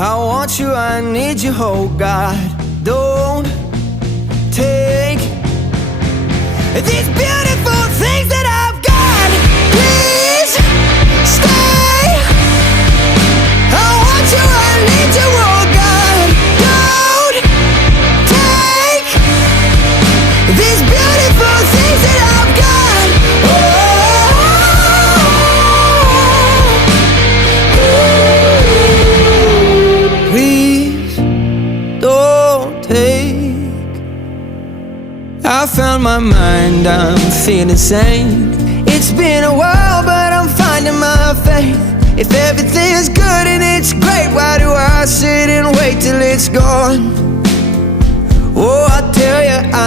I want you, I need you, oh God. Don't take these beautiful things that I've got. Please stay. I want you, I need you, oh God. Don't take these beautiful things that I've got. Please don't take. I found my mind, I'm feeling sane. It's been a while, but I'm finding my faith. If everything's good and it's great, why do I sit and wait till it's gone? Oh, I tell you, I